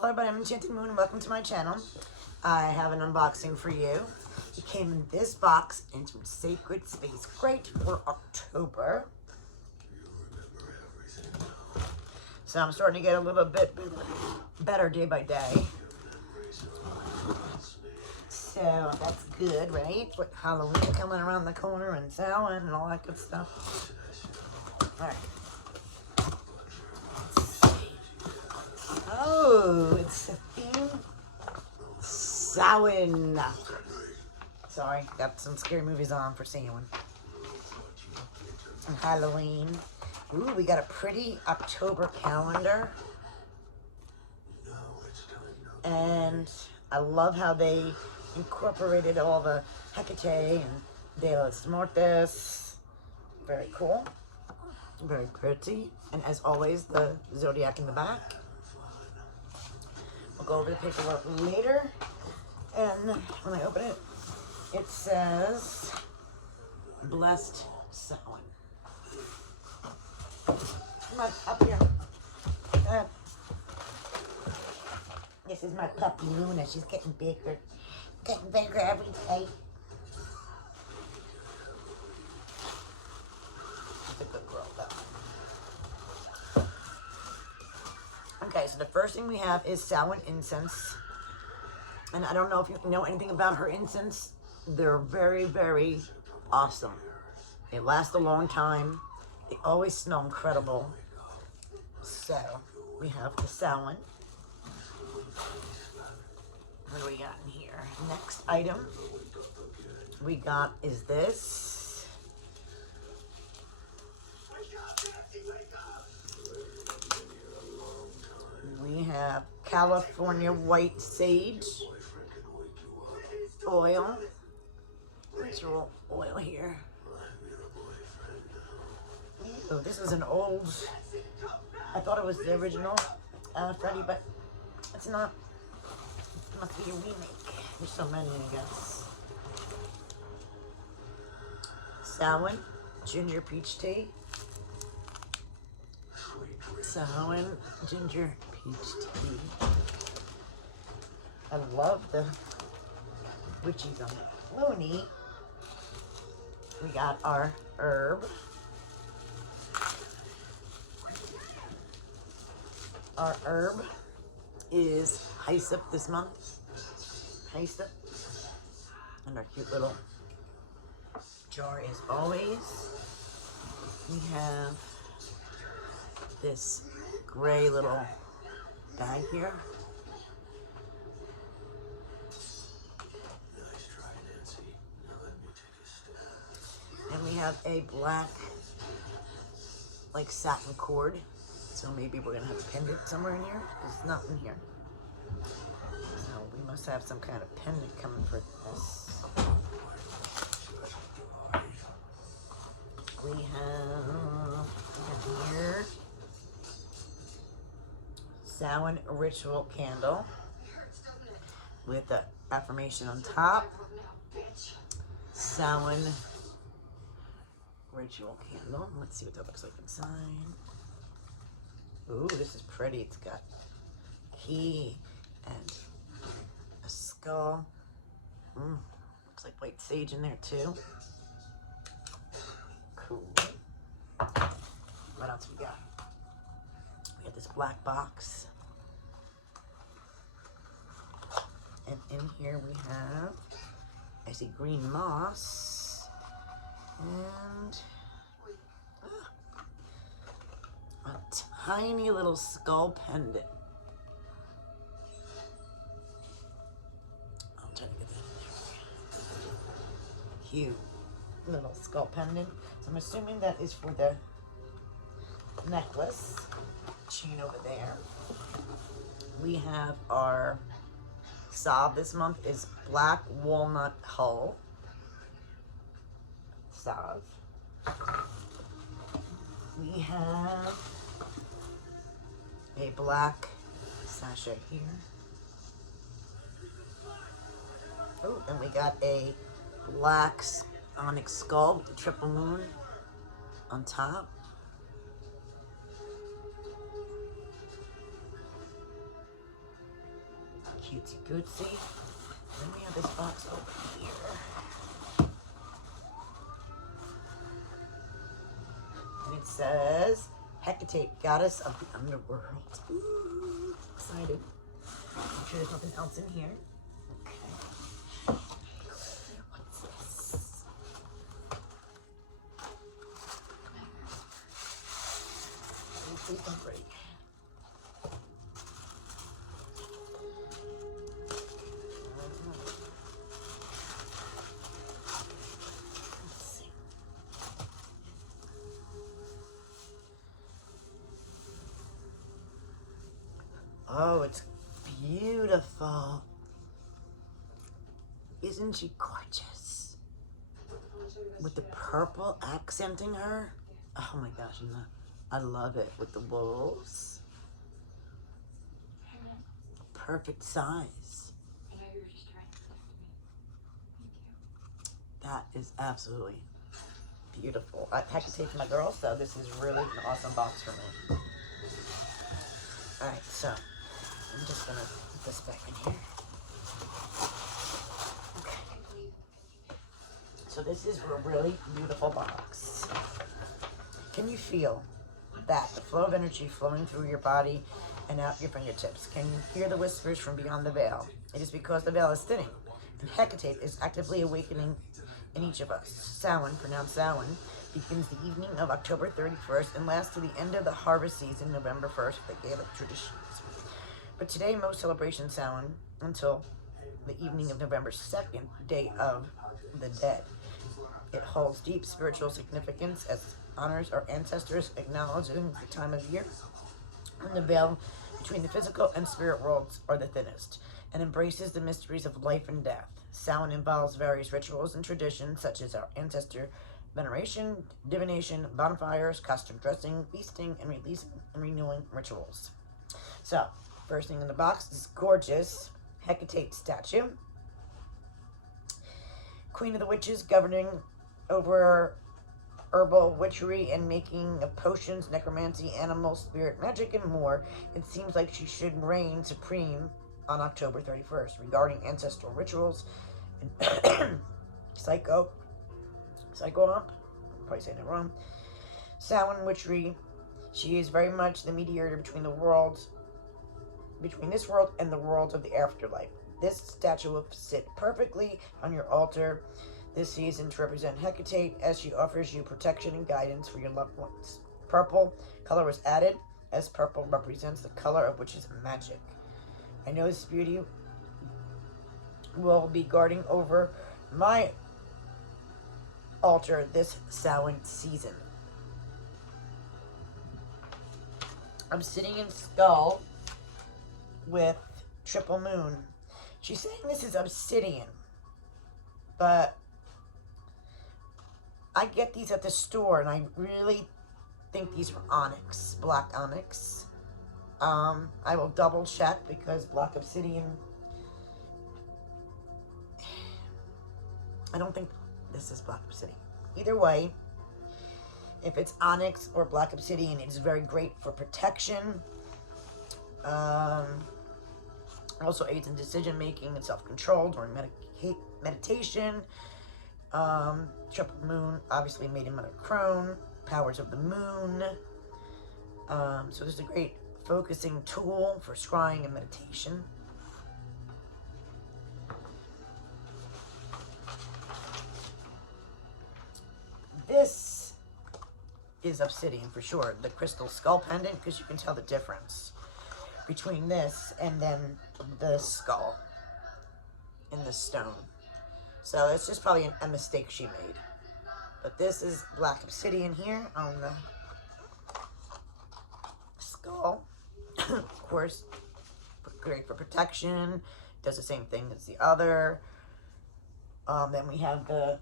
Hello everybody, I'm Enchanted Moon and welcome to my channel. I have an unboxing for you. It came in this box in some Sacred Space Crate for October. So I'm starting to get a little bit better day by day. So that's good, right? With Halloween coming around the corner and Samhain and all that good stuff. Alright. Oh, it's a theme. Samhain. Sorry, got some scary movies on for Samhain. And Halloween. Ooh, we got a pretty October calendar. And I love how they incorporated all the Hecate and De los Muertos. Very cool. Very pretty. And as always, the zodiac in the back. We'll go over the paperwork later. And when I open it, it says, Blessed Samhain. Come on, up here. This is my puppy Luna. She's getting bigger. Getting bigger every day. She's a good girl, though. Okay, so the first thing we have is Samhain incense. And I don't know if you know anything about her incense. They're very, very awesome. They last a long time. They always smell incredible. So, we have the Samhain. What do we got in here? Next item we got is this. We have California white sage oil. Ritual oil here. Oh, this is an old, I thought it was the original Freddy, but it's not. It must be a remake. There's so many, I guess. Samhain ginger peach tea. Samhain ginger peach tea. I love the witchies on it. Looney. We got our herb. Our herb is hyssop this month. Hyssop. And our cute little jar as always. We have this gray little bag here. And we have a black, like, satin cord. So maybe we're going to have a pendant somewhere in here. It's not in here. So we must have some kind of pendant coming for this. We have here Samhain ritual candle with the affirmation on top. Samhain ritual candle. Let's see what that looks like inside. Ooh, this is pretty. It's got key and a skull. Looks like white sage in there too. Cool. What else we got? We got this black box. And in here we have, I see green moss. And a tiny little skull pendant. I'll try to get that in there. Cute little skull pendant. So I'm assuming that is for the necklace. Chain over there. We have our salve this month is black walnut hull salve. We have a black sachet here. Oh, and we got a black onyx skull with the triple moon on top. cutesy gootsy. Then we have this box over here. And it says, Hecate, goddess of the underworld. Ooh, excited. I'm sure there's nothing else in here. Okay. What's this? Please don't break. Oh, it's beautiful. Isn't she gorgeous? With the purple accenting her. Oh my gosh, I love it. With the wolves. Perfect size. That is absolutely beautiful. I had to take my girl, so this is really an awesome box for me. Alright, so I'm just gonna put this back in here. Okay. So this is a really beautiful box. Can you feel that? The flow of energy flowing through your body and out your fingertips. Can you hear the whispers from beyond the veil? It is because the veil is thinning, and Hecate is actively awakening in each of us. Samhain, pronounced Samhain, begins the evening of October 31st and lasts to the end of the harvest season, November 1st, the Gaelic traditions. But today, most celebrations Samhain until the evening of November 2nd, Day of the Dead. It holds deep spiritual significance as it honors our ancestors, acknowledging the time of year when the veil between the physical and spirit worlds are the thinnest, and embraces the mysteries of life and death. Samhain involves various rituals and traditions, such as our ancestor veneration, divination, bonfires, costume dressing, feasting, and releasing and renewing rituals. So, first thing in the box is gorgeous Hecate statue. Queen of the Witches, governing over herbal witchery and making of potions, necromancy, animal, spirit, magic, and more. It seems like she should reign supreme on October 31st. Regarding ancestral rituals and psycho ump, I'm probably saying it wrong. Samhain witchery, she is very much the mediator between the worlds, between this world and the world of the afterlife. This statue will sit perfectly on your altar this season to represent Hecate as she offers you protection and guidance for your loved ones. Purple color was added as purple represents the color of witches' magic. I know this beauty will be guarding over my altar this Samhain season. Obsidian skull with triple moon. She's saying this is obsidian, but I get these at the store, and I really think these are onyx, black onyx. I will double check because black obsidian, I don't think this is black obsidian. Either way, if it's onyx or black obsidian, it is very great for protection. Also aids in decision making and self-control during meditation. Triple moon, obviously made in Mother Crone. Powers of the moon. So this is a great focusing tool for scrying and meditation. This is obsidian for sure. The crystal skull pendant, because you can tell the difference between this and then the skull in the stone. So it's just probably a mistake she made. But this is black obsidian here on the skull. Of course, great for protection. Does the same thing as the other. Then we have the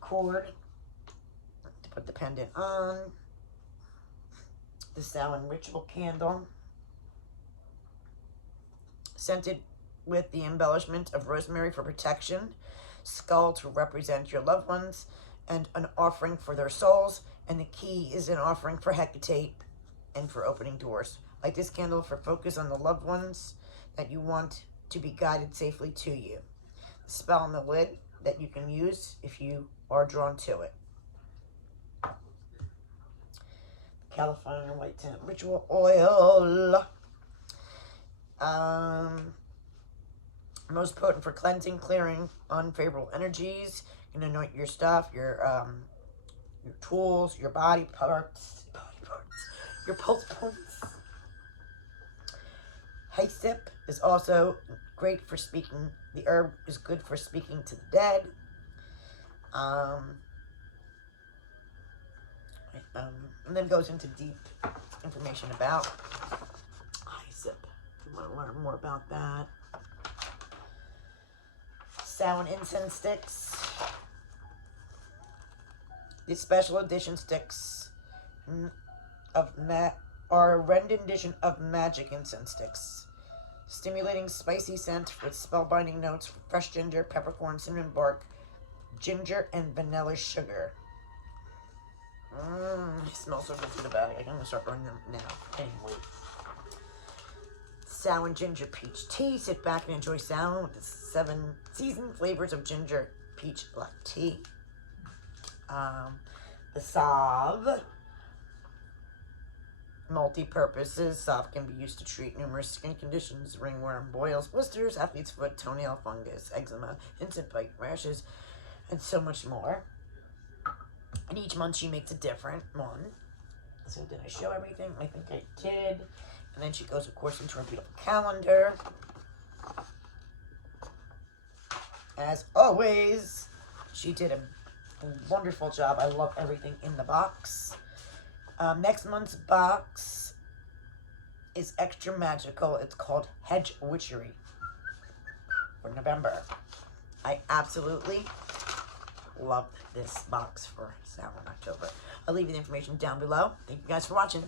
cord to put the pendant on. The Samhain ritual candle, scented with the embellishment of rosemary for protection, skull to represent your loved ones, and an offering for their souls. And the key is an offering for Hecate and for opening doors Light this candle for focus on the loved ones that you want to be guided safely to you. The spell on the lid that you can use if you are drawn to it. California White Tent Ritual Oil. Most potent for cleansing, clearing unfavorable energies. You can anoint your stuff, your tools, your body parts, your pulse points. Hyssop is also great for speaking. The herb is good for speaking to the dead. And then goes into deep information about hyssop. If you want to learn more about that. Samhain incense sticks. These special edition sticks are a rendition of magic incense sticks. Stimulating spicy scent with spellbinding notes, fresh ginger, peppercorn, cinnamon bark, ginger, and vanilla sugar. It smells so good through the bag. I'm going to start burning them now. Anyway. Samhain ginger peach tea. Sit back and enjoy Samhain with the 7 seasoned flavors of ginger peach black tea. The salve. Multi-purposes. Salve can be used to treat numerous skin conditions: ringworm, boils, blisters, athlete's foot, toenail fungus, eczema, insect bite, rashes, and so much more. And each month she makes a different one. So did I show everything? I think I did. And then she goes, of course, into her beautiful calendar. As always, she did a wonderful job. I love everything in the box. Next month's box is extra magical. It's called Hedge Witchery for November. I absolutely love this box for Samhain October. I'll leave you the information down below. Thank you guys for watching.